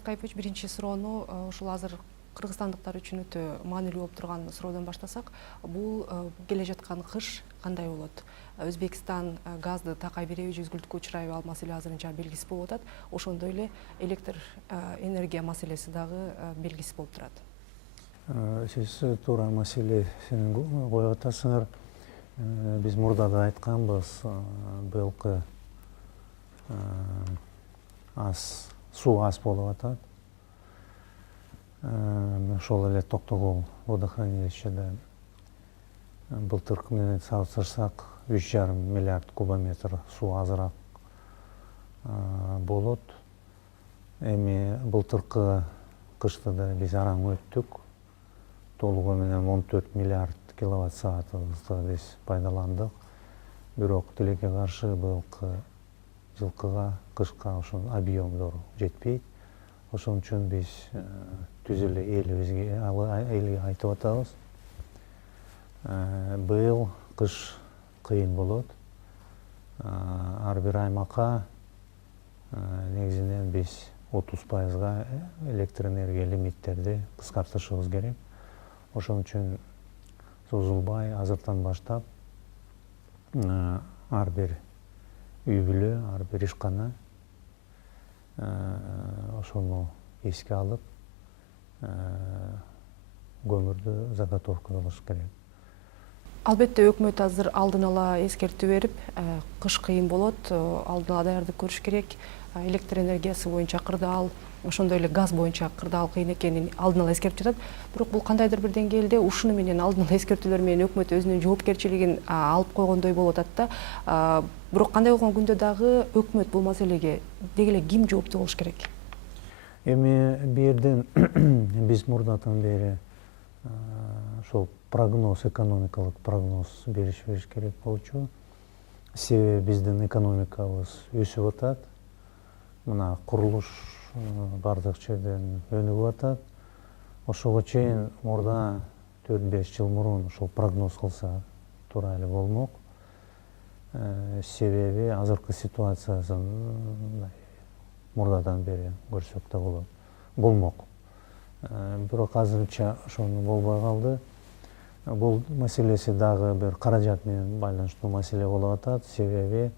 Самат Кайпович, биринчи суроону ушул азыр кыргызстандыктар үчүн өтө маанилүү болуп турган суроодон баштасак, бул келе жаткан кыш кандай болот? Өзбекстан газды такай береби, жүзгүлтүккө учурайбы, ал маселе азырынча белгисиз болуп атат. Ошондой эле электр энергия маселеси дагы белгисиз болуп турат. Сиз туура маселесин коюп атасыңар. Биз мурда да айтканбыз, быйылкы суу аз болуп атат. Ошол эле Токтогул водохранилищеде былтыркы менен салыштырсак 3,5 миллиард кубометр суу азыраак болот. Эми былтыркы кышты да биз араң өттүк. Толугу менен 14 миллиард киловатт саатыбызды биз пайдаландык. Бирок тилекке каршы быйылкы жылкыга, кышка ошол объемдор жетпейт. Ошон үчүн биз түз эле элге айтып атабыз. Быйыл кыш кыйын болот. Ар бир аймакка негизинен биз 30%га электр энергия лимиттерди кыскартышыбыз керек. Ошон үчүн созулбай азыртан баштап ар бир үй бүлө, ар бир ишкана ошону эске алып көмүрдү заготовка кылыш керек. Албетте өкмөт азыр алдын ала эскертүү берип, кыш кыйын болот, алдын ала даярдык көрүш керек. Электр энергиясы боюнча кырдаал, ошондой эле газ боюнча кырдаал кыйын экенин алдын ала эскертип жатат. Бирок бул кандайдыр бир деңгээлде ушуну менен алдын ала эскертүүлөр менен өкмөт өзүнүн жоопкерчилигин алып койгондой болуп атат да. Бирок кандай болгон күндө дагы өкмөт бул маселеге деги эле ким жооптуу болуш керек? Эми бу жерден биз мурдатан бери ошол прогноз, экономикалык прогноз бериш керек болчу. Себеби биздин экономикабыз өсүп атат. Мына курулуш бардык жерден өнүгүп атат. Ошого чейин мурда 4-5 жыл мурун ошол прогноз кылса туура эле болмок. Себеби азыркы ситуациясын мурдадан бери көрсөк да болмок. Бирок азырынча ошону болбой калды. Бул маселеси дагы бир каражат менен байланыштуу маселе болуп атат. Себеби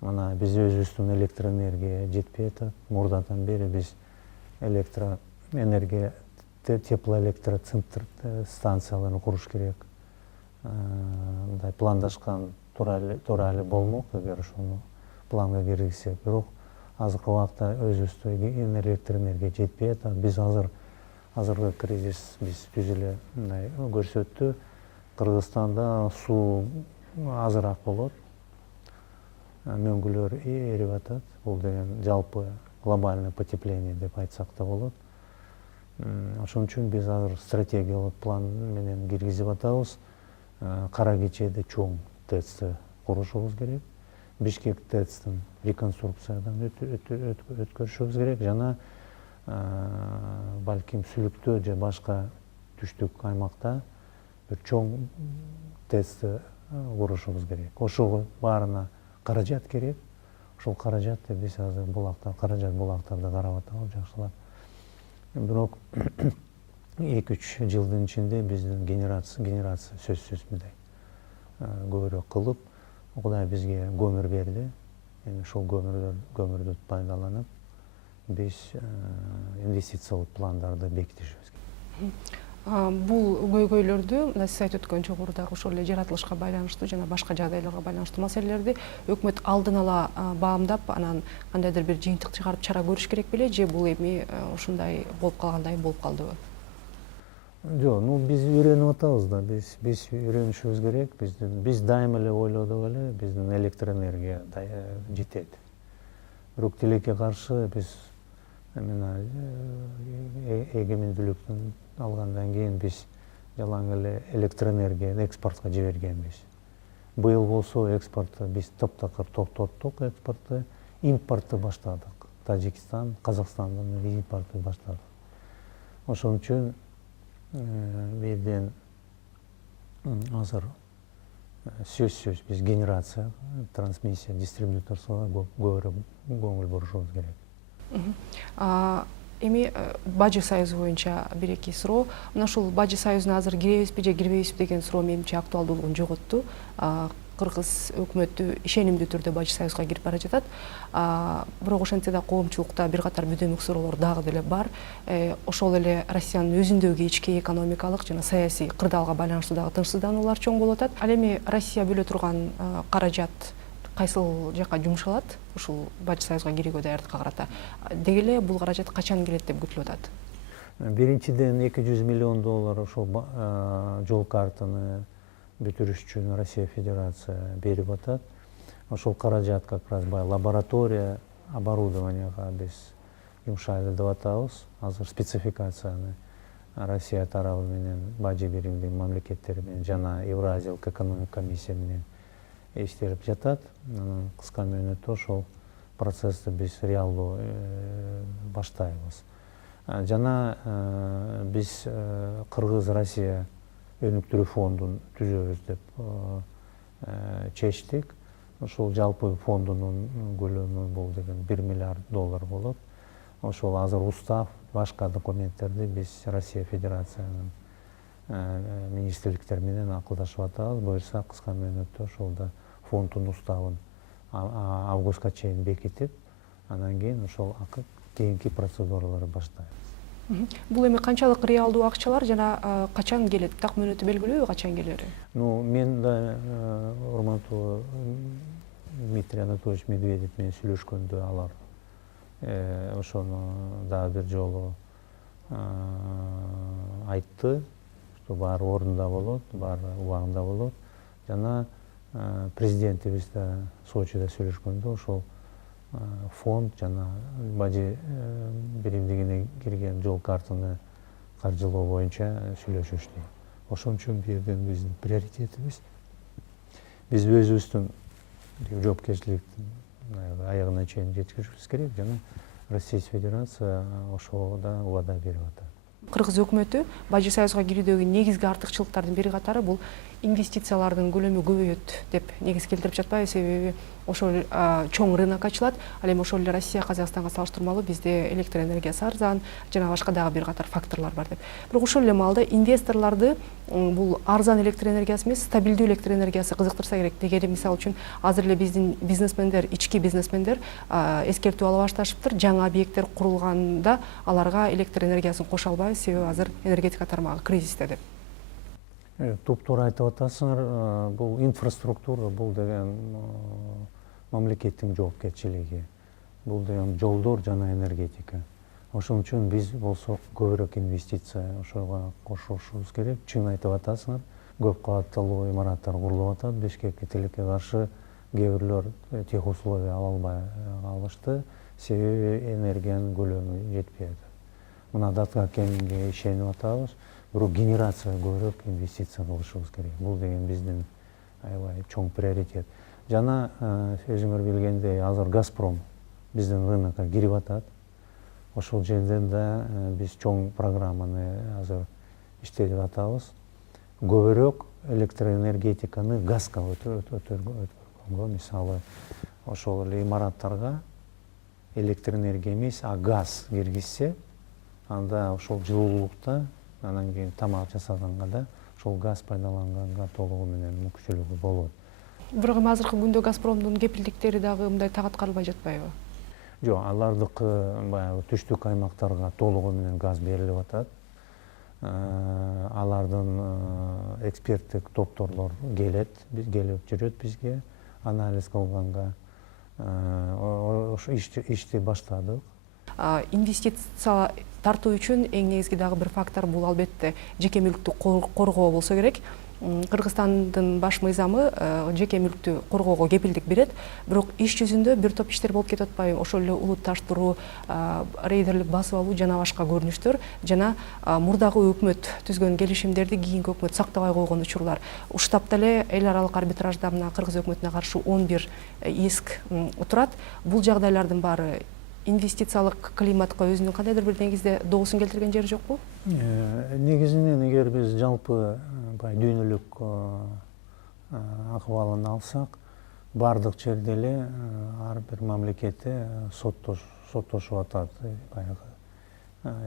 мына биз өзүбүздүн электр энергия жетпей атат. Мурдадан бери биз электроэнергия, теплоэлектроцентр станцияларын куруш керек. Мындай пландашкан туура эле болмок, эгер ошону планга киргизсек. Бирок азыркы убакта өзүбүздө электр энергия жетпей атат. Биз азыркы кризис биз түз эле мындай көрсөттү. Кыргызстанда суу азыраак болот. Мөңгүлөр эрип атат. Бул деген жалпы глобальный потепление деп айтсак да болот. Ошон үчүн биз азыр стратегиялык план менен киргизип атабыз. Кара Кечээде чоң ТЭЦти курушубуз керек. Бишкек ТЭЦтин реконструкциядан өткөрүшүбүз керек. Жана балким Сүлүктө же башка түштүк аймакта бир чоң ТЭЦти курушубуз керек. Ошого баарына каражат керек. Ошол каражатты биз азыр каражат булактарды карап атабыз жакшылап. Бирок 2-3 жылдын ичинде биздин генерация сөзсүз мындай көбүрөөк кылып, Кудай бизге көмүр берди. Эми ошол көмүрдү пайдаланып, биз инвестициялык пландарды бекитишибиз керек. Бул көйгөйлөрдү, сиз айтып өткөнчө жогорудагы ошол эле жаратылышка байланыштуу жана башка жагдайларга байланыштуу маселелерди өкмөт алдын ала баамдап, анан кандайдыр бир жыйынтык чыгарып чара көрүш керек беле, же бул эми ушундай болуп калгандай болуп калдыбы? Жок, биз үйрөнүп атабыз да, биз үйрөнүшүбүз керек. Биз дайыма эле ойлодук эле, биздин электр энергия жетет. Бирок тилекке каршы биз мына эгемендүүлүктүн алгандан кийин биз жалаң эле электр энергияны экспортко жибергенбиз. Быйыл болсо экспортты биз таптакыр токтоттук, экспортты, импортты баштадык. Тажикстан, Казакстандын импортун баштадык. Ошон үчүн бу жерден азыр сөзсүз биз генерация, трансмиссия, дистрибьюторго көбүрөөк көңүл бурушубуз керек. Эми Бажы союзу боюнча бир эки суроо. Мына ушул Бажы союзуна азыр киребизби же кирбейбизби деген суроо менимче актуалдуулугун жоготту. Кыргыз өкмөтү ишенимдүү түрдө Бажы союзга кирип бара жатат. Бирок ошентсе да коомчулукта бир катар бүдөмүк суроолор дагы деле бар. Ошол эле Россиянын өзүндөгү ички экономикалык жана саясий кырдаалга байланыштуу дагы тынчсыздануулар чоң болуп атат. Ал эми Россия бөлө турган каражат кайсыл жака жумшалат ушул Бажы союзга кирүүгө даярдыкка карата? Деги эле бул каражат качан келет деп күтүлүп атат? Биринчиден $200 миллион ошол жол картаны бүтүрүш үчүн Россия Федерация берип атат. Ошол каражат как раз баягы лаборатория оборудованияга биз жумшайлы деп атабыз. Азыр спецификацияны Россия тарабы менен Бажы биримдиги мамлекеттери менен жана Евразиялык экономикалык комиссия менен иштелип жатат. Кыска мөөнөттө ошол процессти биз реалдуу баштайбыз. Жана биз Кыргыз-Россия өнүктүрүү фондун түзөбүз деп чечтик. Ошол жалпы фондунун көлөмү бул деген $1 миллиард болот. Ошол азыр устав, башка документтерди биз Россия Федерациянын министрликтер менен акылдашып атабыз. Буюрса кыска мөөнөттө ошолда фонддун уставын августка чейин бекитип, анан кийин ошол кийинки процедураларды баштайбыз. Бул эми канчалык реалдуу акчалар жана качан келет? Так мөөнөтү белгилүүбү качан келери? Мен да урматтуу Дмитрий Анатольевич Медведев менен сүйлөшкөндө алар ошону дагы бир жолу айтты, что баары ордунда болот, баары убагында болот. Жана президентибиз да Сочида сүйлөшкөндө ошол фонд жана Бажы биримдигине кирген жол картаны каржылоо боюнча сүйлөшүштү. Ошон үчүн бул жерден биздин приоритетибиз биз өзүбүздүн жоопкерчиликтин аягына чейин жеткиришибиз керек жана Российская Федерация ошого убада берип атат. Кыргыз өкмөтү Бажы союзга кирүүдөгү негизги артыкчылыктардын бири катары бул инвестициялардын көлөмү көбөйөт деп негиз келтирип жатпайбы? Себеби ошол чоң рынок ачылат. Ал эми ошол эле Россия Казакстанга салыштырмалуу бизде электр энергиясы арзан жана башка дагы бир катар факторлор бар деп. Бирок ошол эле маалда инвесторлорду бул арзан электр энергиясы эмес, стабилдүү электр энергиясы кызыктырса керек. Дегенде мисалы үчүн азыр эле биздин бизнесмендер, ички бизнесмендер эскертүү ала башташыптыр. Жаңы объекттер курулганда аларга электр энергиясын кошо албайбыз, себеби азыр энергетика тармагы кризисте деп. Туп-туура айтып атасыңар, бул инфраструктура, бул деген мамлекеттин жоопкерчилиги. Бул деген жолдор жана энергетика. Ошон үчүн биз болсок көбүрөөк инвестиция ошого кошушубуз керек. Чын айтып атасыңар, көп кабатталуу имараттар курулуп атат. Бишкекке тилекке каршы кээ бирлөр тех условия ала албай калышты, себеби энергиянын көлөмү жетпей атат. Мына датка кемиңге ишенип атабыз. Бирок генерация көбүрөөк инвестиция кылышыбыз керек. Бул деген биздин аябай чоң приоритет. Жана өзүңөр билгендей азыр Газпром биздин рынокко кирип атат. Ошол жерден да биз чоң программаны азыр иштетип атабыз. Көбүрөөк электроэнергетиканы газга өткөргөнгө, мисалы ошол эле имараттарга электр энергия эмес, а газ киргизсе, анда ошол жылуулукта анан кийин тамак жасаганга да ошол газ пайдаланганга толугу менен мүмкүнчүлүгү болот. Бирок эми азыркы күндө Газпромдун кепилдиктери дагы мындай тагыткарылбай жатпайбы? Жок, алардыкы баягы түштүк аймактарга толугу менен газ берилип атат. Алардын эксперттик топторлор келип жүрөт бизге анализ кылганга. Ошо ишти баштадык. Инвестиция тартуу үчүн эң негизги дагы бир фактор бул албетте жеке мүлктү коргоо болсо керек. Кыргызстандын баш мыйзамы жеке мүлктү коргоого кепилдик берет, бирок иш жүзүндө бир топ иштер болуп кетип атпайбы? Ошол эле улутташтыруу, рейдерлик басып алуу жана башка көрүнүштөр жана мурдагы өкмөт түзгөн келишимдерди кийинки өкмөт сактабай койгон учурлар. Уштапта эле эл аралык арбитражда мына Кыргыз өкмөтүнө каршы 11 иск турат. Бул жагдайлардын баары инвестициялык климатка өзүнүн кандайдыр бир негизде доосун келтирген жери жокпу? Негизинен эгер биз жалпы дүйнөлүк акыбалын алсак, бардык жерде эле ар бир мамлекетте соттошуп атат. Баягы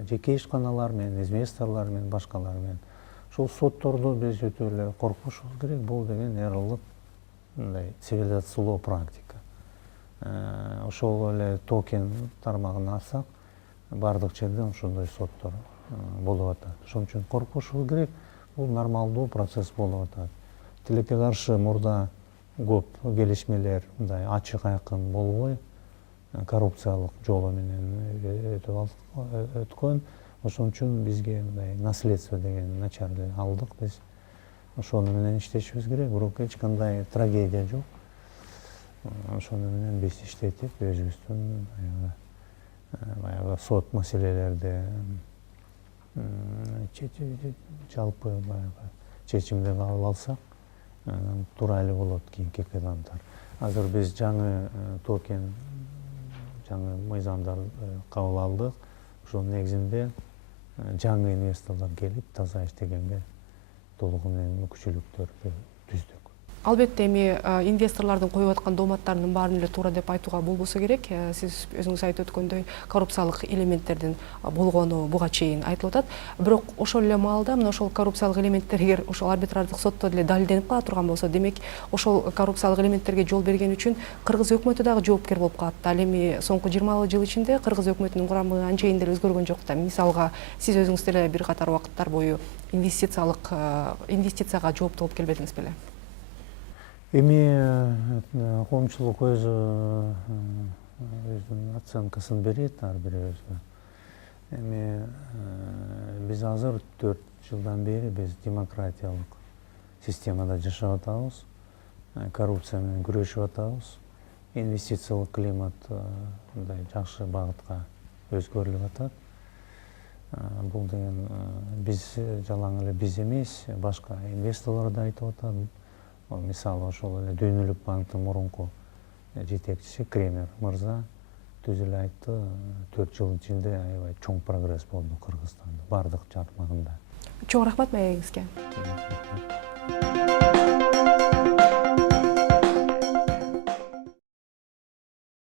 жеке ишканалар менен, инвесторлар менен, башкалар менен. Ошол сотторду биз өтө эле коркпошубуз керек. Бул деген эрылык мындай цивилизациялуу практика. Ошол эле токен тармагын алсак, бардык жерде ошондой соттор болуп атат. Ошон үчүн коркпошубуз керек. Бул нормалдуу процесс болуп атат. Тилекке каршы мурда көп келишмелер мындай ачык айкын болбой, коррупциялык жолу менен өткөн. Ошон үчүн бизге мындай наследство деген начарды алдык биз. Ошону менен иштешибиз керек, бирок эч кандай трагедия жок. Ошону менен биз иштетип, өзүбүздүн баягы сот маселелерди жалпы баягы чечимди кабыл алсак, анан туура эле болот кийинки кыдамдар. Азыр биз жаңы токен, жаңы мыйзамдарды кабыл алдык. Ошонун негизинде жаңы инвесторлор келип, таза иштегенге толугу менен мүмкүнчүлүктөрдү түздүк. Албетте эми инвесторлордун коюп аткан дооматтарынын баарын эле туура деп айтууга болбосо керек. Сиз өзүңүз айтып өткөндөй коррупциялык элементтердин болгону буга чейин айтылып атат. Бирок ошол эле маалда мына ошол коррупциялык элементтер эгер ошол арбитрардык сотто деле далилденип кала турган болсо, демек ошол коррупциялык элементтерге жол берген үчүн Кыргыз өкмөтү дагы жоопкер болуп калат. Ал эми соңку 20 жыл ичинде Кыргыз өкмөтүнүн курамы анчейин деле өзгөргөн жок да. Мисалга, сиз өзүңүз деле бир катар убакыттар бою инвестицияга жооптуу болуп келбедиңиз беле? Эми коомчулук өзүнүн оценкасын берет ар бирибизге. Эми биз азыр 4 жылдан бери биз демократиялык системада жашап атабыз, коррупция менен күрөшүп атабыз, инвестициялык климат мындай жакшы багытка өзгөрүлүп атат. Бул деген биз жалаң эле биз эмес, башка инвесторлор да айтып атат. Мисалы ошол эле Дүйнөлүк банктын мурунку жетекчиси Кремер мырза түз эле айтты, 4 жыл ичинде аябай чоң прогресс болду Кыргызстанда, бардык тармагында. Чоң рахмат маегиңизге.